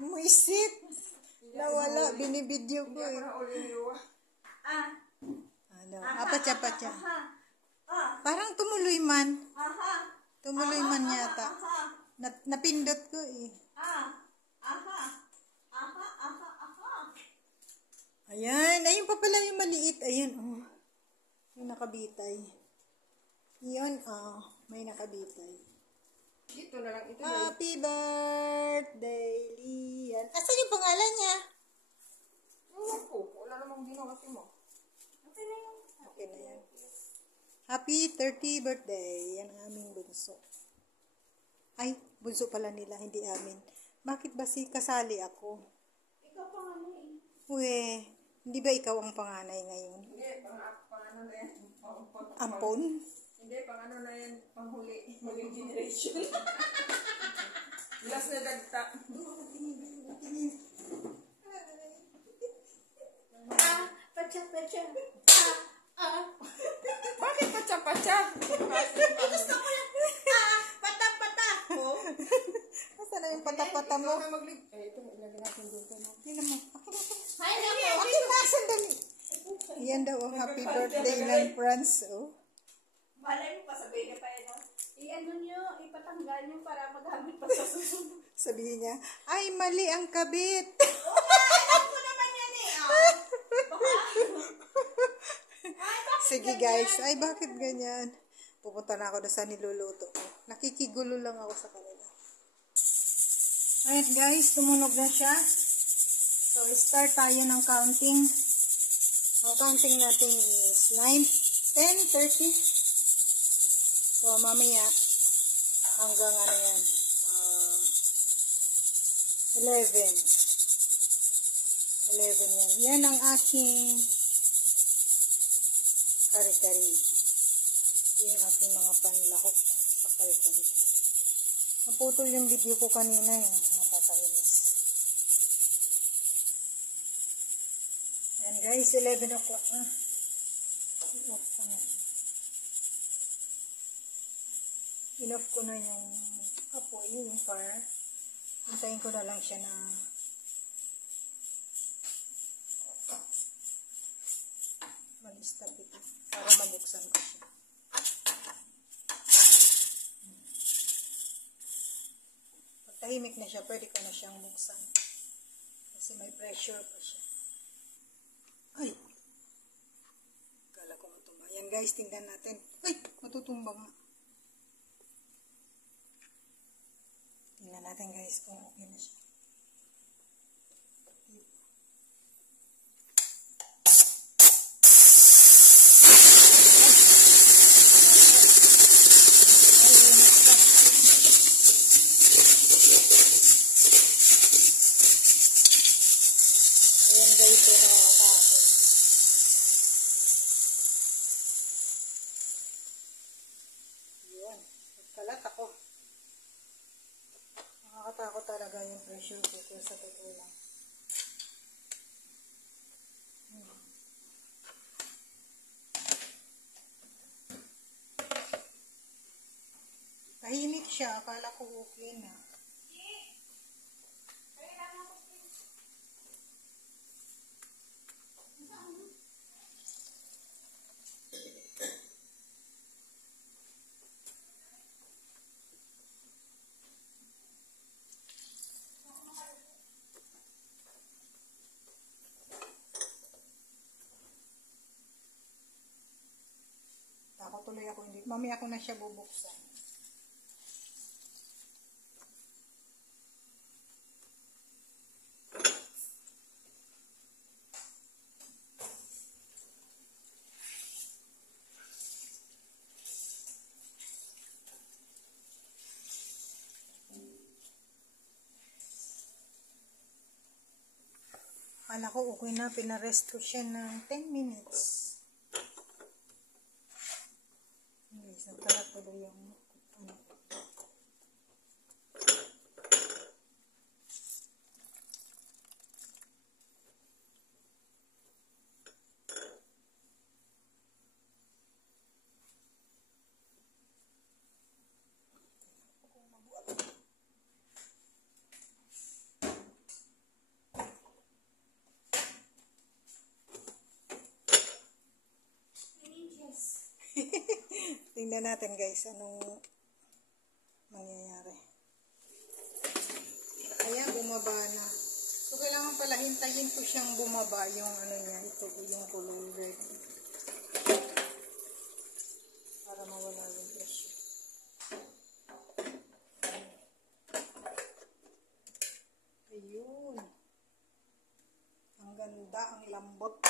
Muisit. Nawala. Binibidyo ko eh. Ano? Apatya-patya. Parang tumuloy man. Tumuloy man yata. Napindot ko eh. Ayan. Ayun pa pala yung maliit. Ayan. Oh. Yung nakabitay. Yun. Oh. May nakabitay. Dito na lang ito. Happy birthday, Lian. Asan yung pangalan niya? Ewan ko. Wala namang ginawati mo. Okay na yan. Okay na yan. Happy 30th birthday. Yan ang aming bunso. Ay, bunso pala nila, hindi amin. Bakit ba kasali ako? Ikaw panganay. Uwe, hindi ba ikaw ang panganay ngayon? Hindi, pang-ano na yan. Ampon? Hindi, pang-ano na yan. Panghuli. Huling generation. Last na dagta. Pacha. Bakit pacha-pacha? Gusto ko yan. Pata. Oh. Nasaan na yung pata-pata mo? Ito, ilagay natin doon. Hindi naman. Akin na, sandali. Yan daw ang happy birthday ng Franz. Oh. Malay mo pa, sabihin niya pa yun. I-ano nyo, ipatanggal nyo para magamit pa sa susunod. Sabihin niya, ay mali ang kabit. Alam ko naman yan eh. Sige guys, ay bakit ganyan? Pupunta na ako doon sa niluluto ko. Nakikigulo lang ako sa kanila. Alright guys, tumunog na siya. So, start tayo ng counting. Ang counting natin is 9, 10, 30. So, mamaya, hanggang ano yan, 11. 11 yan. Yan ang aking kari-kari. Ito yung aking mga panlahok sa kari-kari. Naputol yung video ko kanina eh. Nakakainis. Yan guys, 11 o'clock na. Off ko na. Inoff ko na yung apoy, yung fire. Hintayin ko na lang siya na mag-stop ito para mabuksan ko siya. Pag tahimik na siya, pwede ko na siyang buksan. Kasi may pressure pa siya. Ay! Kala ko matumba. Yan guys, tingnan natin. Ay! Matutumba nga. Tingnan natin guys kung okay na siya. Ayan guys, so nakakatakot. Yun. Nagkalat ako. Nakakatakot talaga yung pressure cooker sa totoo lang. Tahimik siya. Akala ko okay na. Ako tuloy ako hindi. Mamaya ako na siya bubuksan. Akala ko okay na. Pinarest ko siya ng 10 minutes. Guys, nagkalat tuloy yung ano. Tingnan natin guys, anong mangyayari. Ayan, bumaba na. So, kailangan pala hintayin ko siyang bumaba yung ano niya, ito yung kulong red. Para mawala yung pressure. Ayun. Ang ganda, ang lambot.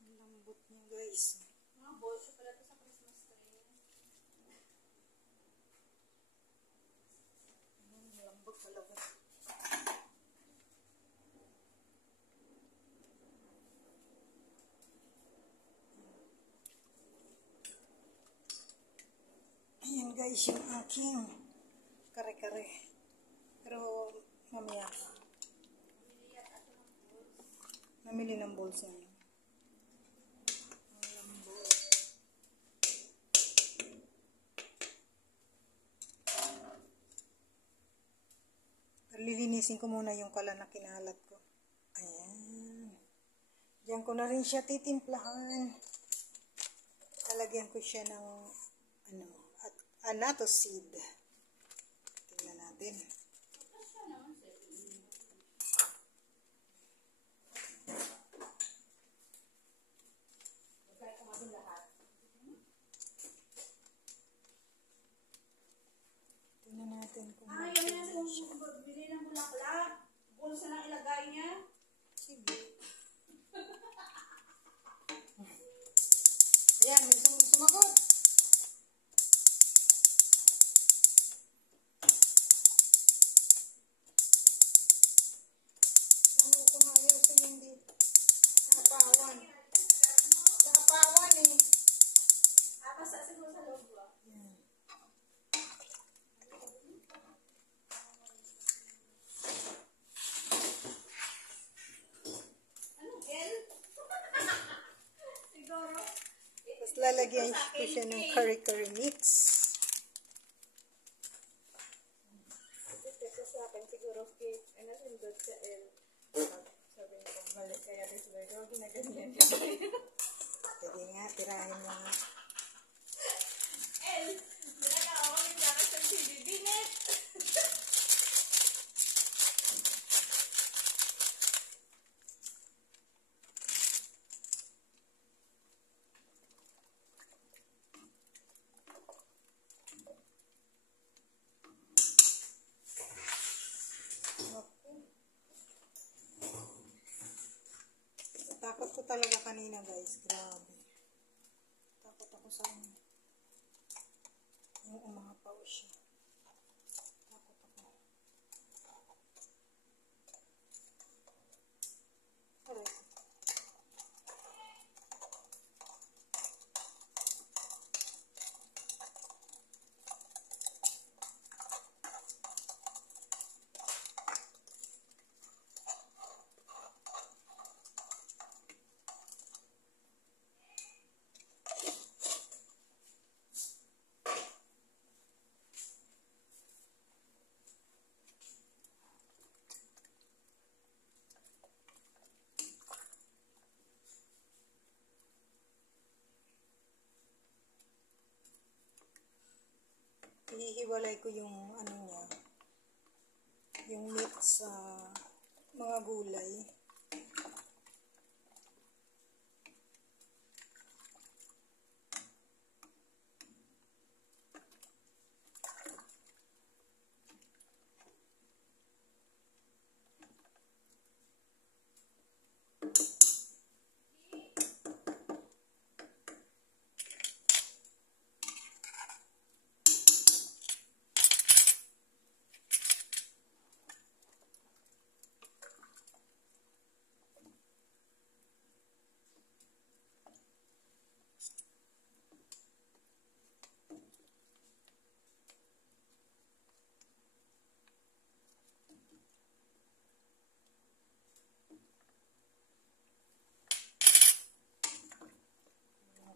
Ang lambot niya guys. Mga bolso pala ito sa Christmas tree. Ang lambot talaga. Ayan guys, yung aking kare-kare. Pero mamaya pa. Namili ng balls niya. Ang lambot. Pero lilinisin ko muna yung kalan na kinalat ko. Ayan. Diyan ko na rin siya titimplahan. Lalagyan ko siya ng anato seed. Tingnan natin. Tingnan natin kung Yan na yung bili ng bulaklak. Bulsa lang ilagay niya. sige. Yan, may sumagot. Ano ko nga yun sa hindi nakapawan. Nakapawan eh. Basta siguro sa loob ba? Yan. Ano, Gel? Siguro. Tapos lalagyan ko siya ng curry mix. Kasi sa akin, siguro, ano, sindot sa L. Sabi niya, balik kaya rin sila. Pero ginaganyan. Pwede nga, tirahin mo nga. El, nagkakawa ko yung jacket sa CD. Binet! Takot ko talaga kanina guys. Grabe. Takot ako sa ano. Yung umapaw siya. Takot ako. Aray. Ihiwalay ko yung ano niya, yung meat sa mga gulay.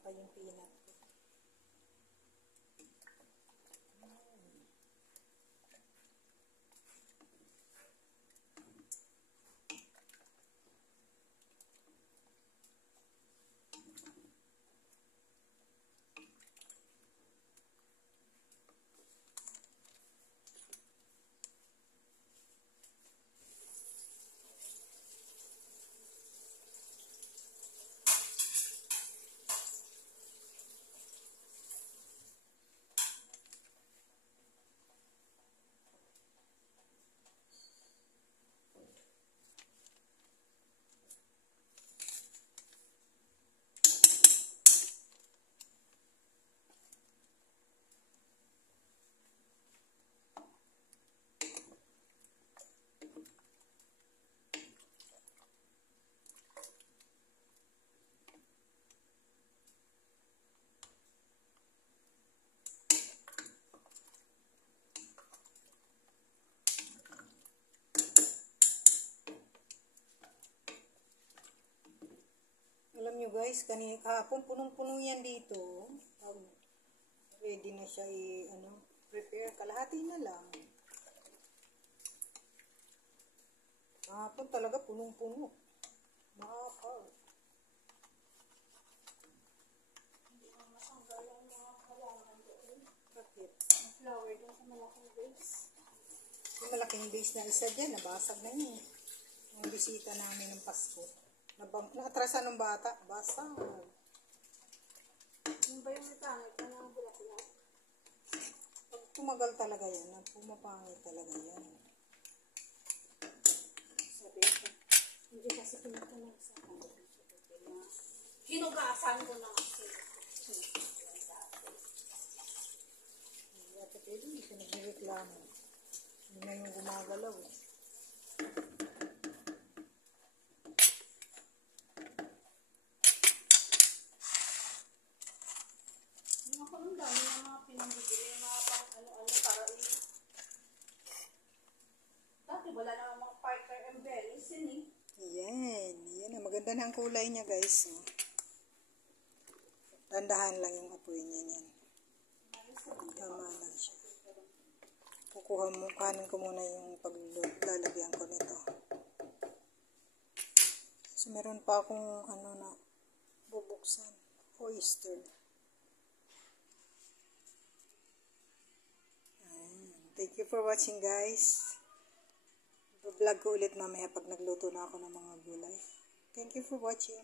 pa yung peanut ko. guys, kanina kahapon punong-puno yan dito. Pag ready na siya prepare, kalahati na lang. Kahapon talaga punong-puno. Makakal. Hindi mo masanggal yung mga halaman doon. Bakit? Ang flower doon sa malaking vase. Yung malaking base na isa dyan, nabasag na yun. Yung bisita namin ng Pasko. Naatrasan ng bata, basag. Yung ba yung pangit na mga bulaklak? Pag tumagal talaga yan, pumapangit talaga yan. Sabi ko, hindi kasi pinagtanong sa kanila. Hinugasan ko na kasi. Hindi ate pwede, hindi siya nagreklamo. Hindi na yung gumagalaw. Ako ang dami ng mga pinambibili, mga pang ano-ano para dati wala naman mga Parker and Bellis yun eh. Yan. Yan. Maganda na ang kulay niya guys. Oh. Dandahan lang yung apoy niya yan. Tama lang siya. Kanin ko muna yung paglalagyan ko nito. So meron pa akong na bubuksan. Oyster. Thank you for watching guys. Vlog ko ulit mamaya pag nagluto na ako ng mga gulay. Thank you for watching.